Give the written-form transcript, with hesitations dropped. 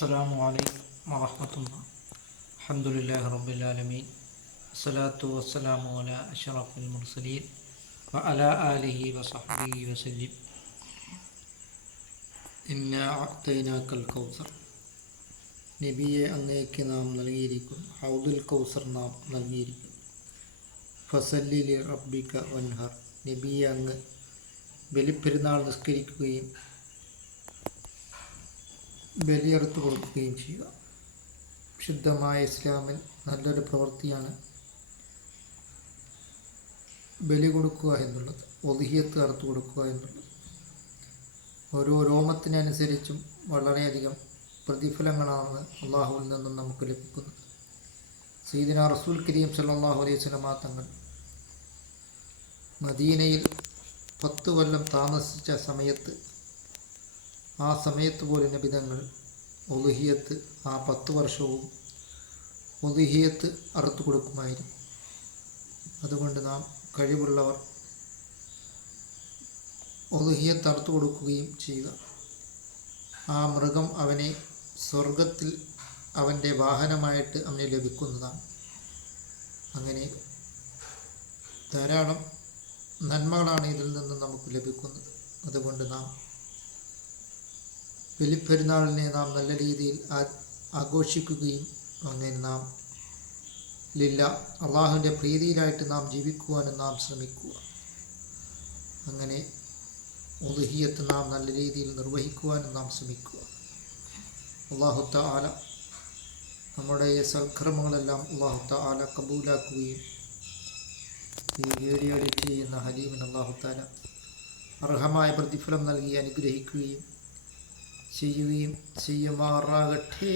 അസ്സലാമു അലൈക്കും വറഹ്മത്തുള്ളാഹി. അൽഹംദുലില്ലാഹി റബ്ബിൽ ആലമീൻ. വസ്സലാത്തു വസ്സലാമു അലാ അഷ്റഫിൽ മുർസലീൻ വഅലാ ആലിഹി വസഹ്ബിഹി വസല്ലം. ഇന്നാ അഅ്തൈനാക്കൽ കൗസർ. നബിയെ അങ്ങേക്ക് നാം നൽകിയിരിക്കുന്നു. ഹൗദുൽ കൗസർ നാം നൽകിയിരിക്കുന്നു. ഫസല്ലി ലി റബ്ബിക വൻഹർ. നബിയെ അങ്ങ് ബലിപ്പെരുന്നാൾ നിസ്കരിക്കുകയും ബലിയെടുത്തു കൊടുക്കുകയും ചെയ്യുക. ശുദ്ധമായ ഇസ്ലാമിൽ നല്ലൊരു പ്രവൃത്തിയാണ് ബലി കൊടുക്കുക എന്നുള്ളത്, ഒളിഹിയത്ത് അറുത്തു കൊടുക്കുക എന്നുള്ളത്. ഓരോ രോമത്തിനനുസരിച്ചും വളരെയധികം പ്രതിഫലങ്ങളാണ് അള്ളാഹുവിൽ നിന്നും നമുക്ക് ലഭിക്കുന്നത്. സയ്യിദുനാ റസൂൽ കരീം സല്ലല്ലാഹു അലൈഹി വസല്ലമ തങ്ങൾ മദീനയിൽ 10 കൊല്ലം താമസിച്ച സമയത്ത്, ആ സമയത്ത് പോലും നബിതങ്ങൾ ഒളിഹിയത്ത് ആ 10 വർഷവും ഒളിഹിയത്ത് അറുത്തു കൊടുക്കുമായിരുന്നു. അതുകൊണ്ട് നാം കഴിവുള്ളവർ ഒളിഹിയത്ത് അറുത്തു കൊടുക്കുകയും ചെയ്യുക. ആ മൃഗം അവനെ സ്വർഗത്തിൽ അവൻ്റെ വാഹനമായിട്ട് അവന് ലഭിക്കുന്നതാണ്. അങ്ങനെ ധാരാളം നന്മകളാണ് ഇതിൽ നിന്ന് നമുക്ക് ലഭിക്കുന്നത്. അതുകൊണ്ട് നാം ബലിപ്പെരുന്നാളിനെ നാം നല്ല രീതിയിൽ ആഘോഷിക്കുകയും അങ്ങനെ നാം അള്ളാഹുവിൻ്റെ പ്രീതിയിലായിട്ട് നാം ജീവിക്കുവാനും നാം ശ്രമിക്കുക. അങ്ങനെ ഉദ്ഹിയത്ത് നാം നല്ല രീതിയിൽ നിർവഹിക്കുവാനും നാം ശ്രമിക്കുക. അല്ലാഹു തആല നമ്മുടെ ഈ സൽക്കർമ്മങ്ങളെല്ലാം അല്ലാഹു തആല കബൂലാക്കുകയും ഈ വീഡിയോ എഡിറ്റ് ചെയ്യുന്ന ഹലീമിന് അല്ലാഹു തആല അർഹമായ പ്രതിഫലം നൽകി അനുഗ്രഹിക്കുകയും ചെയ്യുമാറാകട്ടെ.